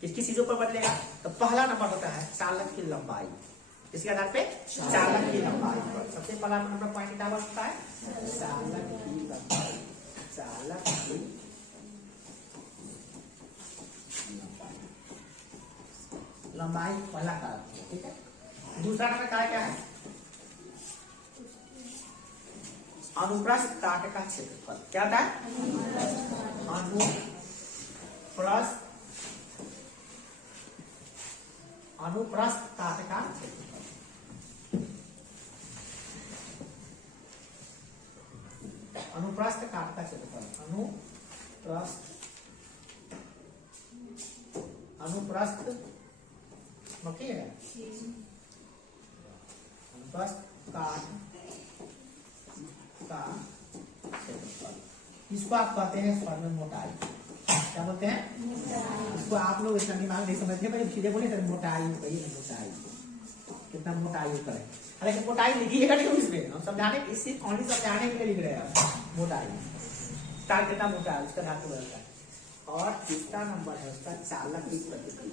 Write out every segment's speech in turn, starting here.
किस किस चीजों पर बदलेगा? तो पहला नंबर होता है चालक की लंबाई, इसके आधार पे चालक की लंबाई पर सबसे पहला नंबर पॉइंट क्या होता है? चालक की लंबाई, चालक की लंबाई पहला कारक, ठीक है। दूसरा नंबर क्या है? अनुप्रस्थ काट का क्षेत्रफल। क्या होता है? अनुप्रस्थ काट का क्षेत्रफल। अनुप्रस्थ काट का क्षेत्रफल, अनुप्रस्थ है अनुप्रस्थ काट का क्षेत्रफल। इसको आप कहते हैं स्वर्ण मोटाई। क्या बोलते हैं? इसको आप लोग इतना दिमाग नहीं समझते, पर सीधे बोले सर मोटाई, मोटाई कितना मोटाई करें। अरे मोटाई लिखिएगा नहीं इसमें, हम समझाने इसी ओनली समझाने के लिए लिख रहे हैं मोटाई। तार कितना मोटा है उसका धातु रहता है। और तीसरा नंबर है उसका चालक की प्रकृति।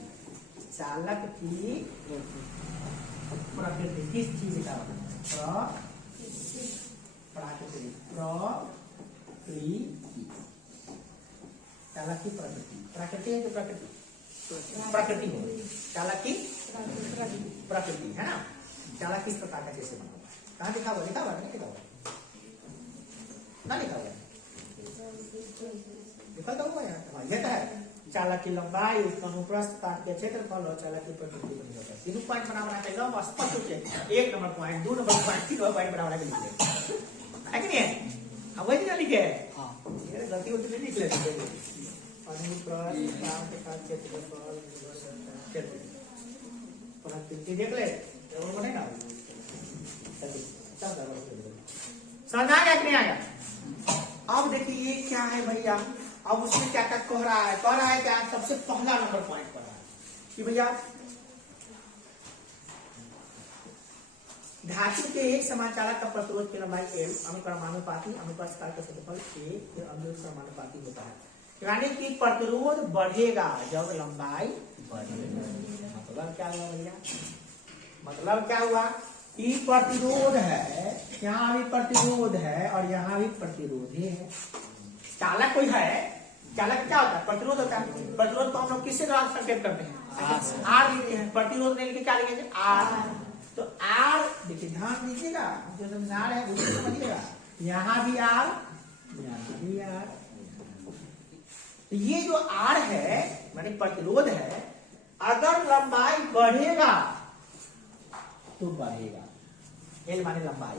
चालक की प्रकृति किस चीज का? प्राकृतिक, चालक की प्रकृति। प्रकृति है जो प्रकृति हो, चालक की प्रकृति है ना। चालक किस प्रकार का जैसे बना हुआ? कहाँ लिखा हुआ? लिखा हुआ नहीं लिखा हुआ? ना लिखा हुआ? लिखा तो हुआ है। ये तो है चालक की लंबाई, उसका अनुप्रस्थ काट के क्षेत्रफल और चालक की प्रकृति बनी होता है। तीनों पॉइंट बना के लंबा स्पष्ट रूप से 1 number point, 2 number point, 3 number point बना के लिखे है कि नहीं है? अब वही ना लिखे है, गलती होती नहीं लिख लेते। देख ले बनेगा, समझ आ गया कि नहीं आया? अब देखिए ये क्या है भैया, अब उसमें क्या क्या कह रहा है? कह रहा है क्या? सबसे पहला नंबर पॉइंट पर रहा है कि भैया धातु के एक समान चालक का प्रतिरोध की लंबाई L अनुक्रमानुपाती अनुप्रस्थ काट का क्षेत्रफल A अनुक्रमानुपाती होता है। यानी कि प्रतिरोध बढ़ेगा जब लंबाई बढ़ेगा। मतलब क्या हुआ भैया? मतलब क्या हुआ कि प्रतिरोध है, यहाँ भी प्रतिरोध है और यहाँ भी प्रतिरोध है। चालक कोई है, चालक क्या होता है? प्रतिरोध होता है। प्रतिरोध को हम लोग किससे द्वारा संकेत करते हैं? आर लिखते हैं। प्रतिरोध नहीं लिखे क्या लिखेंगे? आर। तो आर देखिए ध्यान दीजिएगा, जो समझा रहे हैं उसको समझिएगा। यहाँ भी आर, यहाँ भी आर। तो ये जो आर है माने प्रतिरोध है, अगर लंबाई बढ़ेगा तो बढ़ेगा। एल माने लंबाई।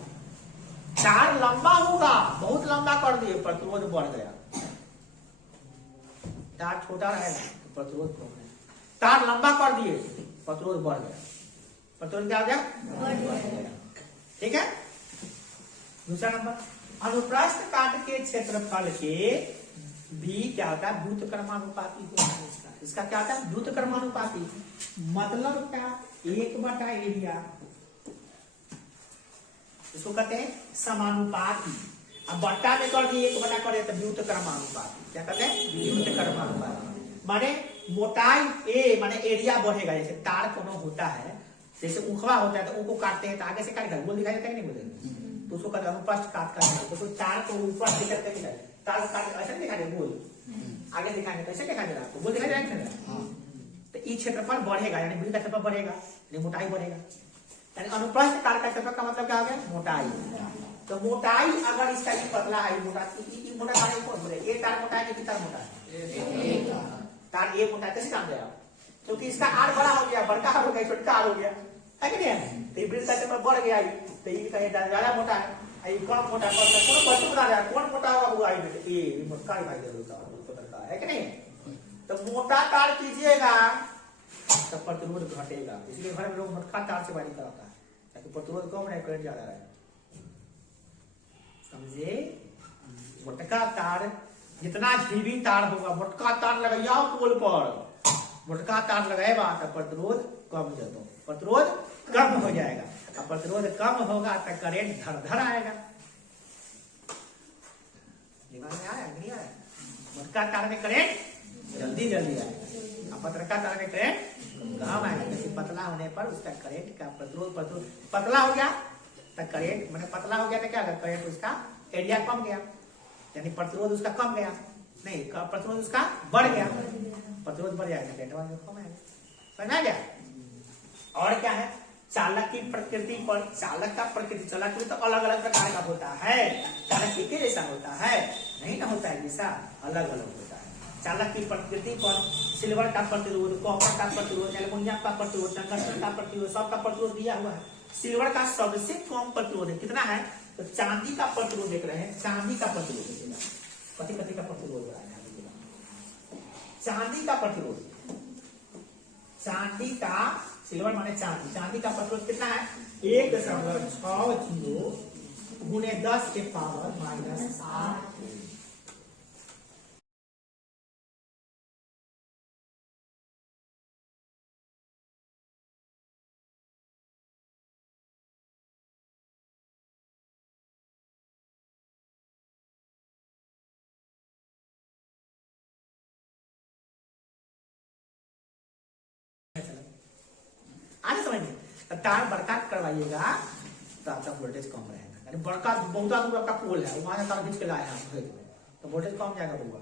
तार लंबा होगा, बहुत लंबा कर दिए, प्रतिरोध बढ़ गया। तार छोटा रहेगा तो प्रतिरोध कम है। तार लंबा कर दिए, प्रतिरोध बढ़ गया। प्रतिरोध क्या हो गया? बढ़ गया। ठीक है। दूसरा नंबर, अनुप्रस्थ काट के क्षेत्रफल के भी क्या होता है? द्रुत क्रमानुपाती होता है। इसका क्या होता है? द्रुत क्रमानुपाती। मतलब क्या? 1/, एरिया, इसको कहते हैं समानुपाती। अब बट्टा में कर दिए 1/, करे तो द्रुत क्रमानुपाती। क्या कहते हैं? द्रुत क्रमानुपाती। माने मोटाई ए माने एरिया बढ़ेगा। जैसे तार कोनो होता है, जैसे उखवा होता है तो उनको काटते हैं तो आगे से काट गोल दिखाई देता है कि नहीं बोलते? तो उसको कहते हैं अनुप्रस्थ काट का। तो कोई तार को ऊपर दिखाते हैं, तार को काट ऐसा नहीं दिखाई दे, गोल आगे दिखाएंगे तो ऐसे दिखाई दे रहा है, गोल दिखाई दे रहा है। तो ये क्षेत्रफल बढ़ेगा, यानी वृत्त का क्षेत्रफल बढ़ेगा, यानी मोटाई बढ़ेगा। यानी अनुप्रस्थ काट का क्षेत्रफल का मतलब क्या हो गया? मोटाई। तो मोटाई अगर इसका ये पतला है, मोटा तार कौन बोले? ये तार मोटा है कि तार मोटा है? तार ये मोटा है। कैसे काम देगा? क्योंकि इसका आर बड़ा हो गया, बड़का आर हो गया, छोटका आर हो गया, है कि नहीं? तो वृत्त का क्षेत्रफल बढ़ गया, तो ये कहीं ज्यादा मोटा है, कम मोटा कौन बता रहा है? कौन मोटा हुआ? ये मोटा दिखाई दे रहा है कि नहीं? तो मोटा तार कीजिएगा तो प्रतिरोध घटेगा। इसलिए घर में लोग मोटा तार से वायरिंग कराता है ताकि प्रतिरोध कम रहे, करंट ज्यादा रहे। समझे? मोटका तार जितना झीवी तार होगा, मोटका तार लगाइए पोल पर, मोटका तार लगाएगा तो प्रतिरोध कम जाता, प्रतिरोध कम हो जाएगा। अब प्रतिरोध कम होगा तो करंट धड़ आएगा। दिमाग में आया नहीं आया? मोटका तार में करंट जल्दी जल्दी आएगा। अब पत्रकार तार में करंट कम आएगा, जैसे पतला होने पर उसका करंट का प्रतिरोध पतला हो गया तो करंट मैंने पतला हो गया तो क्या करंट उसका एरिया कम गया, यानी प्रतिरोध उसका कम गया, नहीं प्रतिरोध उसका बढ़ गया, प्रतिरोध बढ़ जाएगा करंट कम आएगा। समझ आ गया? और क्या है चालक की प्रकृति पर, चालक का प्रकृति चालक तो अलग अलग प्रकार का होता है, चालक एक जैसा होता है नहीं ना होता है, जैसा अलग अलग होता है। चालक की प्रकृति पर सिल्वर का प्रतिरोध, कॉपर का प्रतिरोध, एल्युमिनियम का प्रतिरोध, टंगस्टन का प्रतिरोध, सब का प्रतिरोध दिया हुआ है। सिल्वर का सबसे कम प्रतिरोध है, कितना है तो चांदी का प्रतिरोध देख रहे हैं, चांदी का प्रतिरोध कति कति का प्रतिरोध हो रहा है, चांदी का प्रतिरोध, चांदी का सिल्वर माने चांदी, चांदी का प्रतिरोध कितना है 1.60 गुणे 10 के पावर -8। आगे समझ में तार बड़का करवाइएगा तो आपका वोल्टेज कम रहेगा, यानी बड़का बहुत दूर आपका पोल है वहां से तार खींच के लाए हैं तो वोल्टेज कम जाएगा होगा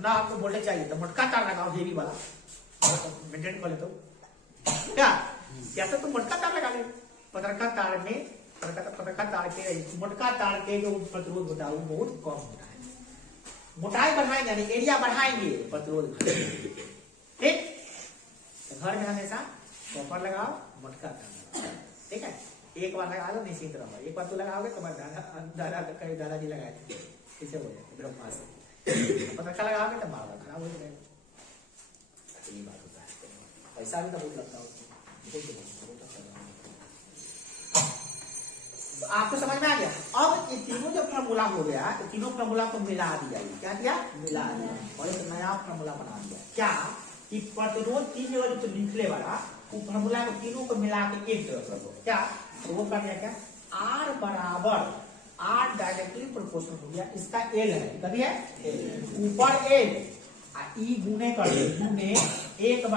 ना। आपको वोल्टेज चाहिए तो मोटका तार लगाओ हेवी वाला, मेंटेन कर ले तो क्या या तो मोटका तार लगा ले। पतरका तार में पतरका तार के मोटका तार के जो प्रतिरोध होता है वो बहुत कम होता है, मोटाई बढ़ाएंगे यानी एरिया बढ़ाएंगे प्रतिरोध, ठीक। घर में हमेशा कॉपर लगाओ, मोटका तार लगाओ, ठीक है। एक बार लगा लो निश्चित रहो, एक बार तो लगाओगे तो दादाजी लगाए थे किसे हो जाए ब्रह्मा से, पतरका लगाओगे तो बार बार खराब हो जाएगा, यही बात होता है। पैसा भी तो बहुत लगता है आपको समझ में आ गया। अब ये तीनों जो फॉर्मूला हो गया तो तीनों फॉर्मूला को मिला दिया, क्या किया मिला दिया और एक नया फॉर्मूला बना दिया, क्या कि प्रतिरोध तीन जगह जो लिखले वाला वो फॉर्मूला को तीनों को मिला के एक तरफ रखो, क्या तो वो कर दिया क्या R बराबर R डायरेक्टली प्रोपोर्शनल हो गया, इसका L है कभी है ऊपर L ई गुने कर दे गुने 1/A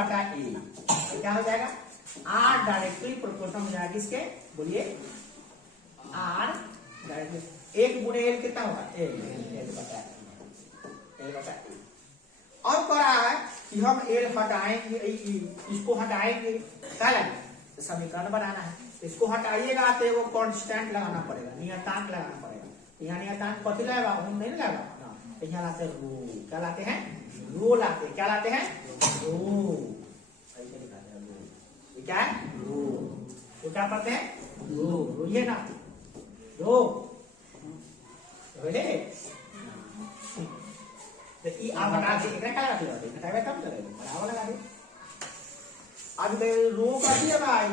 क्या हो जाएगा R डायरेक्टली प्रोपोर्शनल हो जाएगा किसके बोलिए R डायरेक्टली 1 गुने L कितना होगा L/A। और कह रहा है कि हम L हटाएंगे, इसको हटाएंगे क्या लगे समीकरण बनाना है, इसको हटाइएगा तो वो कांस्टेंट लगाना पड़ेगा, नियतांक लगाना पड़ेगा। यहाँ नियतांक कथी लगेगा हम नहीं लगाएगा ना, तो यहाँ लाते रो, क्या लाते हैं रो लाते, क्या लाते हैं रो, ऐसे लिखाते हैं रो, ये क्या है रो, तो क्या पढ़ते हैं रो, ये ना रो तो ई आप हटा के एकरा क्या लगा दे हटावे तब करेगा बराबर लगा दे। अब मैं रो कर दिया भाई,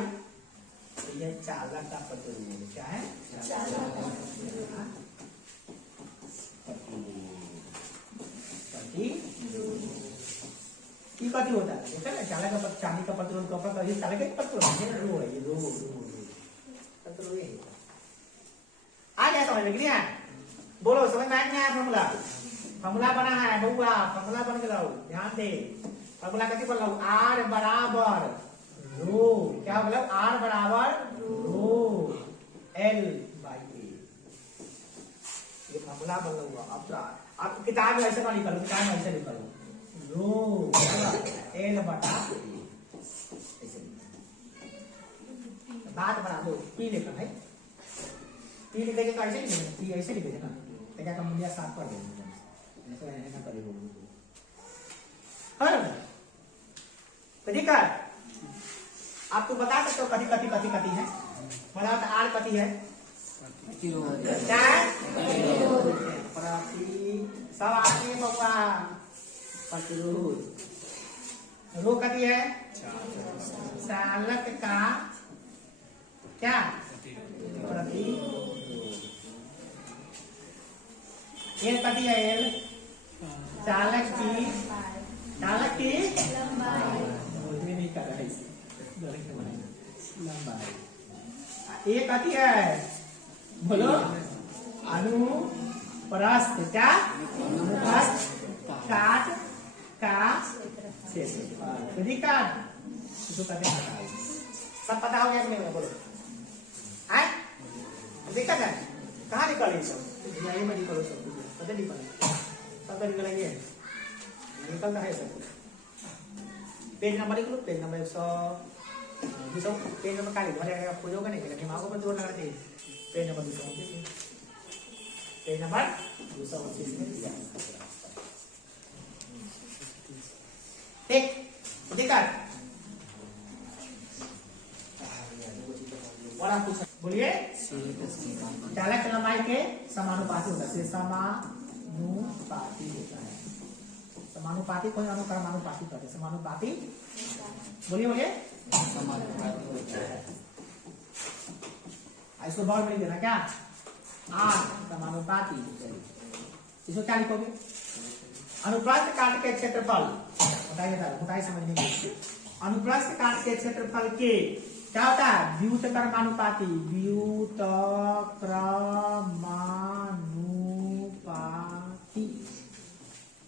ये चालक का प्रतिरोध क्या है चालक का की कथी होता है ठीक है ना, चालक का चांदी का प्रतिरोध कॉपर का ये चालक का प्रतिरोध है रो है, ये रो प्रतिरोध है। आ गया समझ में नहीं? बोलो समझ में आया फॉर्मूला, फॉर्मूला बना है बउआ, फॉर्मूला बन गया ध्यान दे, फॉर्मूला कैसे बन रहा R बराबर रो, क्या मतलब R बराबर रो L/A, ये फॉर्मूला बन हुआ। अब आप किताब में ऐसे ना लिखो, किताब में ऐसे लिखो रो L/A बात बना दो, पी लिखा है पी लिखेंगे तो ऐसे लिखेंगे, पी ऐसे लिखेंगे ना तो क्या मूल्य 7 कर देंगे ठीक है। आपको बता सकते हो कथी कथी कथी कथी है, बताओ तो R कथी है क्या सब आगे बउआ प्रतिरोध, रो कथी है चालक का क्या प्रतिरोध, ये कथी है चालक की लंबाई, ये कथी है बोलो अनुप्रस्थ, क्या अनुप्रस्थ काट का क्षेत्रफल। तो दिक्कत इसको कहते हैं मोटाई। सब पता हो गया कि नहीं बोलो? आए दिक्कत है कहाँ निकले सब? यही में निकलो सब कुछ पता निकले सब तो निकलेंगे निकलता है सब कुछ। पेज नंबर लिख लो, पेज नंबर 100 पेज नंबर का लिखा खोजोगे नहीं लेकिन दिमाग में जोर लगा चाहिए। पेज नंबर 229 पेज नंबर 229 में दिया ठीक दिक्कत और आप पूछ बोलिए। चालक लंबाई के समानुपाती होता है, समानुपाती होता है। समानुपाती कोई अनुक्रमानुपाती कहते हैं। समानुपाती बोलिए बोलिए इसको बहुत बड़ी देना क्या आठ समानुपाती। इसको क्या लिखोगे? अनुप्रस्थ काट के क्षेत्रफल मोटाई समझने के। अनुप्रस्थ काट के क्षेत्रफल के क्या होता है? व्युत्क्रमानुपाती।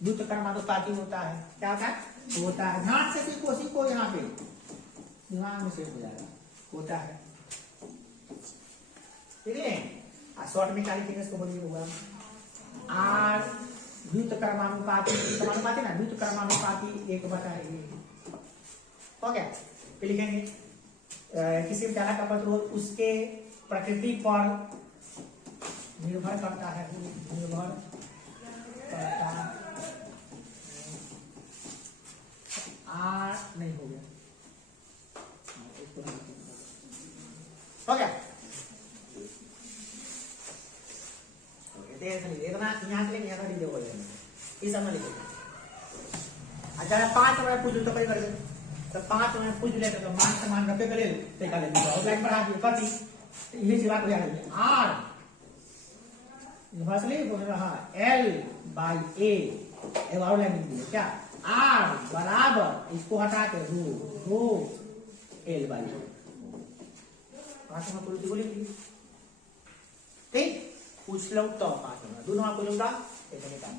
व्युत्क्रमानुपाती होता है। क्या होता है? होता है। ध्यान से सीखो यहाँ पे दिमाग में सेट हो जाएगा। होता है ठीक है। शॉर्ट में क्या लिखेंगे इसको बोलिए होगा आर व्युत्क्रमानुपाती। समानुपाती ना व्युत्क्रमानुपाती 1/a हो गया। फिर लिखेंगे किसी चालक का प्रतिरोध उसके प्रकृति पर निर्भर करता है। निर्भर करता आर नहीं हो गया हो गया। इतना यहाँ से यहाँ लीजिए हो जाएगा इस समय लिखो। अच्छा 5 मिनट पूछ तो कई करके तो 5 मिनट पूछ लेते तो मान समान रखे कर ले तो कर लेंगे और लाइन बढ़ा दिए कर दी तो यही सी बात हो जाएगी। आर फसली बोल रहा L/A एक और लाइन लिख दिए क्या आर बराबर इसको हटा के रो L/A। पांच में पूरी बोलेंगे ठीक पूछ लो तो 5 मिनट दोनों आपको लूंगा एक निकाल